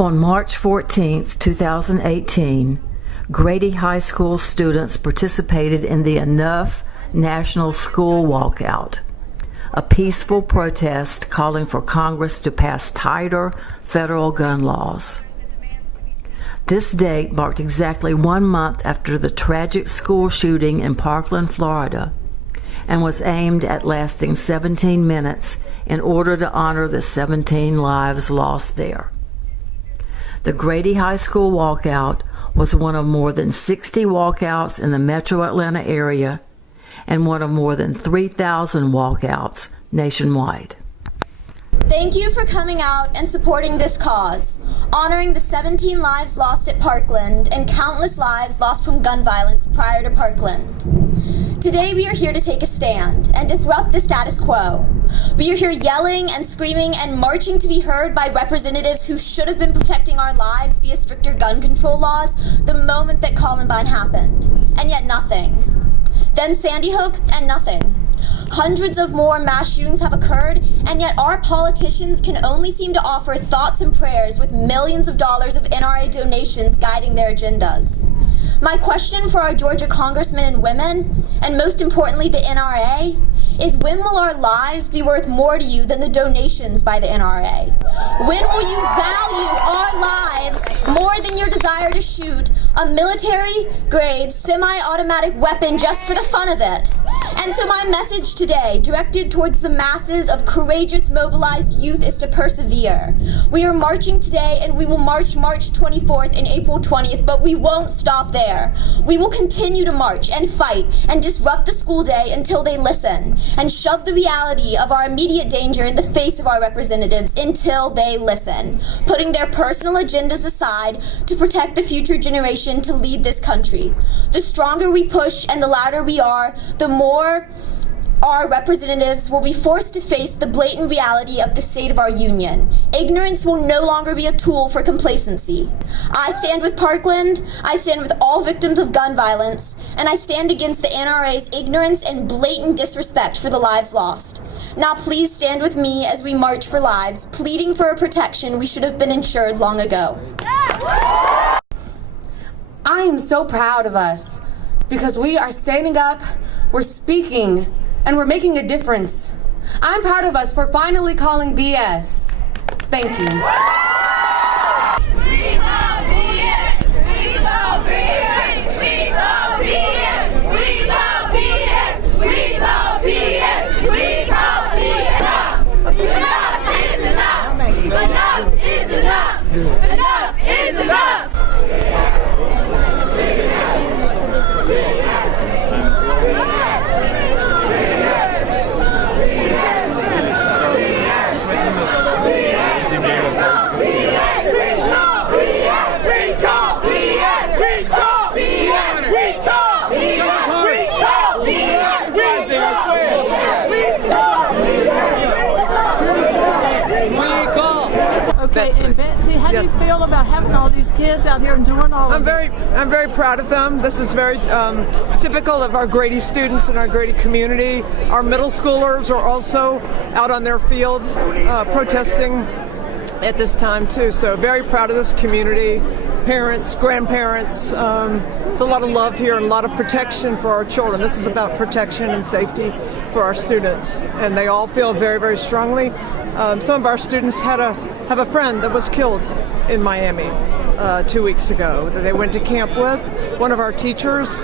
On March 14, 2018, Grady High School students participated in the National School Walkout, a peaceful protest calling for Congress to pass tighter federal gun laws. This date marked exactly 1 month after the tragic school shooting in Parkland, Florida, and was aimed at lasting 17 minutes in order to honor the 17 lives lost there. The Grady High School Walkout was one of more than 60 walkouts in the metro Atlanta area and one of more than 3,000 walkouts nationwide. Thank you for coming out and supporting this cause, honoring the 17 lives lost at Parkland and countless lives lost from gun violence prior to Parkland. Today we are here to take a stand and disrupt the status quo. We are here yelling and screaming and marching to be heard by representatives who should have been protecting our lives via stricter gun control laws the moment that Columbine happened, and yet nothing. Then Sandy Hook, and nothing. Hundreds of more mass shootings have occurred, and yet our politicians can only seem to offer thoughts and prayers with millions of dollars of NRA donations guiding their agendas. My question for our Georgia congressmen and women, and most importantly the NRA, is when will our lives be worth more to you than the donations by the NRA? When will you value our lives more than your desire to shoot a military-grade semi-automatic weapon just for the fun of it? And so my message today, directed towards the masses of courageous, mobilized youth, is to persevere. We are marching today, and we will march March 24th and April 20th, but we won't stop there. We will continue to march and fight and disrupt the school day until they listen, and shove the reality of our immediate danger in the face of our representatives until they listen, putting their personal agendas aside to protect the future generation to lead this country. The stronger we push and the louder we are, the more our representatives will be forced to face the blatant reality of the state of our union. Ignorance will no longer be a tool for complacency. I stand with Parkland, I stand with all victims of gun violence, and I stand against the NRA's ignorance and blatant disrespect for the lives lost. Now please stand with me as we march for lives, pleading for a protection we should have been insured long ago. I am so proud of us because we are standing up, we're speaking, and we're making a difference. I'm proud of us for finally calling BS. Thank you. We love BS! We love BS! We love BS! We love BS! We love BS! We love BS! Enough is enough! Enough is enough! Enough is enough! Okay, and Betsy, how do you feel about having all these kids out here and doing all of this? I'm very proud of them. This is very typical of our Grady students and our Grady community. Our middle schoolers are also out on their field protesting at this time too. So very proud of this community. Parents, grandparents, there's a lot of love here and a lot of protection for our children. This is about protection and safety for our students, and they all feel very, very strongly. Some of our students have a friend that was killed in Miami 2 weeks ago that they went to camp with. One of our teachers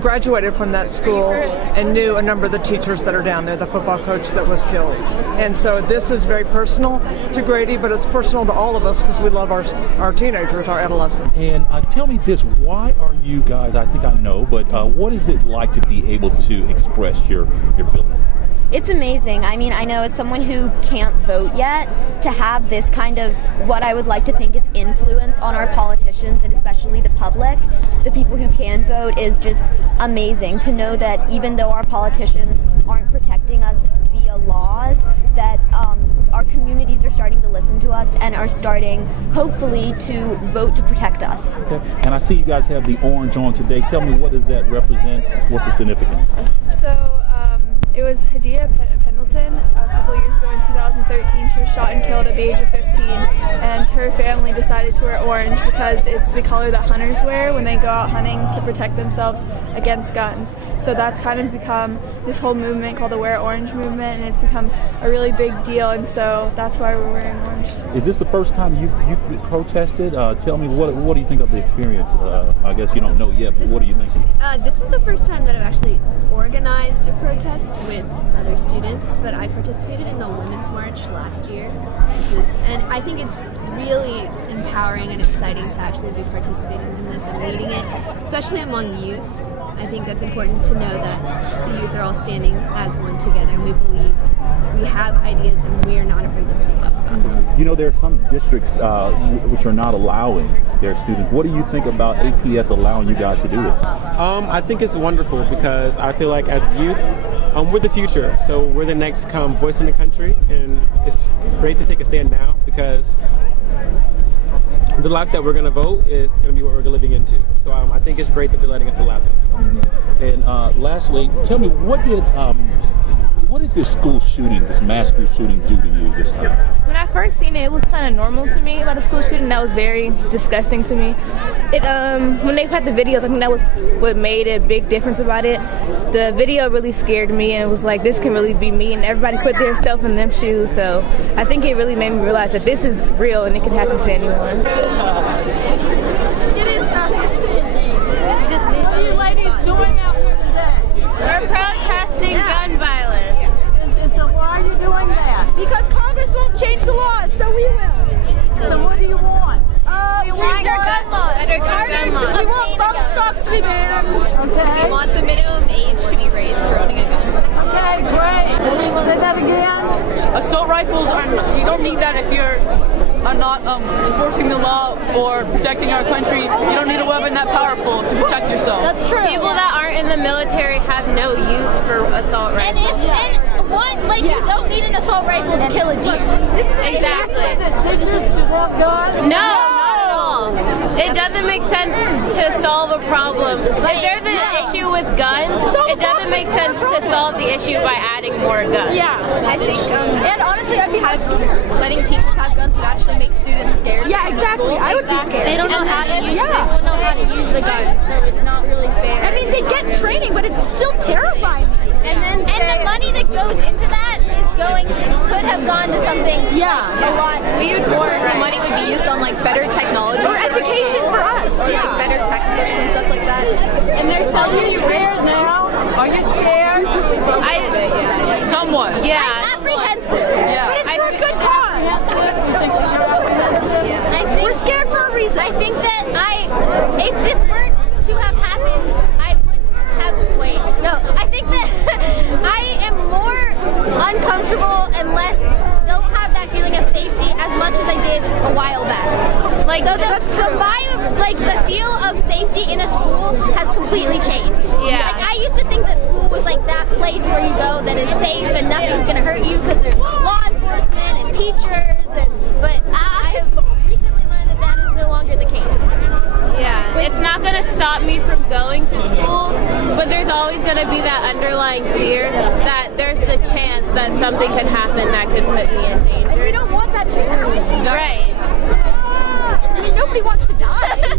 graduated from that school and knew a number of the teachers that are down there, the football coach that was killed. And so this is very personal to Grady, but it's personal to all of us because we love our teenagers, our adolescents. And tell me this, why are you guys, I think I know, but what is it like to be able to express your feelings? It's amazing. I mean, I know as someone who can't vote yet, to have this kind of what I would like to think is influence on our politicians and especially the public, the people who can vote, is just amazing. To know that even though our politicians aren't protecting us via laws, that our communities are starting to listen to us and are starting, hopefully, to vote to protect us. Okay. And I see you guys have the orange on today. Tell me, what does that represent? What's the significance? So It was Hadia Pendleton. A couple years ago in 2013, she was shot and killed at the age of 15, and her family decided to wear orange because it's the color that hunters wear when they go out hunting to protect themselves against guns. So that's kind of become this whole movement called the Wear Orange movement, and it's become a really big deal, and so that's why we're wearing orange. Is this the first time you've protested? Tell me, what do you think of the experience? I guess you don't know yet, but what are you thinking? This is the first time that I've actually organized a protest with other students, but I participated in the Women's March last year, and I think it's really empowering and exciting to actually be participating in this and leading it, especially among youth. I think that's important to know that the youth are all standing as one together, and we believe we have ideas and we are not afraid to speak up about them. You know, there are some districts which are not allowing their students. What do you think about APS allowing you guys to do this? I think it's wonderful because I feel like as youth, we're the future. So we're the next voice in the country, and it's great to take a stand now because the life that we're going to vote is going to be what we're living into. So I think it's great that they're letting us allow this. And lastly, tell me, what did this school shooting, this mass school shooting, do to you this time? When I first seen it, it was kind of normal to me about a school shooting. That was very disgusting to me. When they had the videos, I think that was what made a big difference about it. The video really scared me, and it was like, this can really be me, and everybody put themselves in them shoes. So I think it really made me realize that this is real and it can happen to anyone. Get inside. What are you ladies doing out here today? We're protesting gun violence. And so why are you doing that? Because Congress won't change the laws, so we will. So what do you want? We want gun laws. We want bump stocks to be banned. Okay. We want the minimum age to be raised for owning a gun. Okay, great. Say that again. Assault rifles you don't need that if you're not enforcing the law or protecting our country. You don't need a weapon that powerful to protect yourself. That's true. People that aren't in the military have no use for assault rifles. You don't need an assault rifle to kill a deer. Exactly. Teachers should have guns? No, not at all. It doesn't make sense to solve a problem. If there's an issue with guns, it doesn't make sense to solve the issue by adding more guns. Yeah, I think, and honestly, I'd be scared. Letting teachers have guns would actually make students scared. Yeah, exactly. I would be scared. They don't know how to use. They don't know how to use the gun, so it's not really fair. I mean, they get training, but it's still terrifying. And the money that goes into that could have gone to something a lot. The money would be used on better technology or education for us, or better textbooks and stuff like that. And there's so many Scared now? Are you scared? Somewhat. Yeah. I'm apprehensive. Yeah. But it's for a good cause. We're scared for a reason. I think that if this weren't to have happened, I would have, I think that I am more uncomfortable and don't have that feeling of safety as much as I did a while back. The vibe, the feel of safety in a school has completely changed. Yeah. I used to think that school was that place where you go that is safe and nothing's going to hurt you because there's law enforcement and teachers, but I have recently learned that is no longer the case. Yeah, it's not going to stop me from going to school, but there's always going to be that underlying fear that there's the chance that something could happen that could put me in danger. And we don't want that chance. Right. I mean, nobody wants to die. And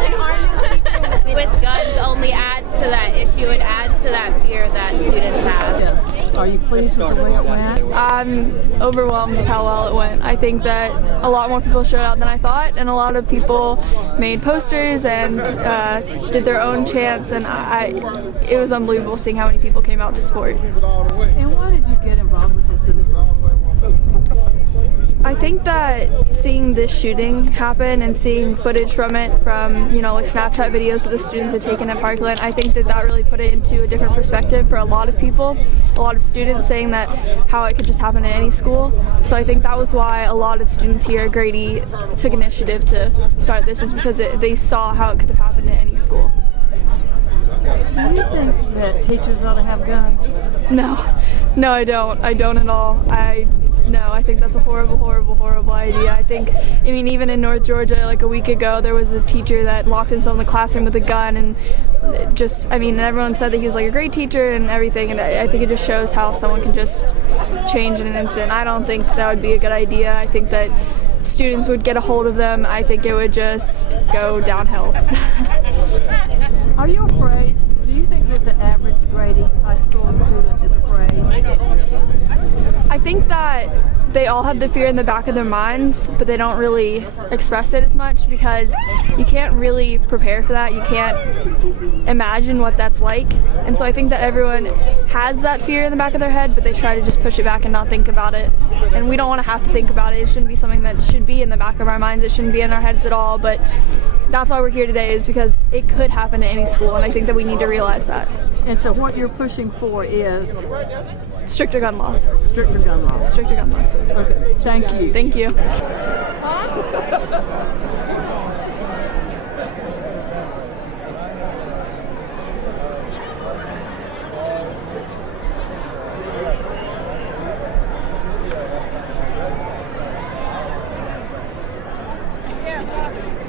then arming people with guns only adds to that issue. It adds to that fear that students have. Are you pleased with the way it went? I'm overwhelmed with how well it went. I think that a lot more people showed up than I thought, and a lot of people made posters and did their own chants, and it was unbelievable seeing how many people came out to support. And why did you get involved with this in the first place? I think that seeing this shooting happen and seeing footage from it, from Snapchat videos that the students had taken at Parkland, I think that really put it into a different perspective for a lot of people, a lot of students saying that how it could just happen at any school. So I think that was why a lot of students here at Grady took initiative to start this, is because they saw how it could have happened at any school. Do you think that teachers ought to have guns? No, I don't. I don't at all. No, I think that's a horrible, horrible, horrible idea. I mean, even in North Georgia, like a week ago, there was a teacher that locked himself in the classroom with a gun, and everyone said that he was like a great teacher and everything, and I think it just shows how someone can just change in an instant. I don't think that would be a good idea. I think that students would get a hold of them. I think it would just go downhill. Are you afraid? Do you think that the average Grady High School student is afraid? I think that they all have the fear in the back of their minds, but they don't really express it as much because you can't really prepare for that. You can't imagine what that's like. And so I think that everyone has that fear in the back of their head, but they try to just push it back and not think about it. And we don't want to have to think about it. It shouldn't be something that should be in the back of our minds. It shouldn't be in our heads at all. But that's why we're here today, is because it could happen at any school, and I think that we need to realize that. And so what you're pushing for is? Stricter gun laws. Stricter gun laws. Stricter gun laws. Okay, thank you. Thank you. Yeah.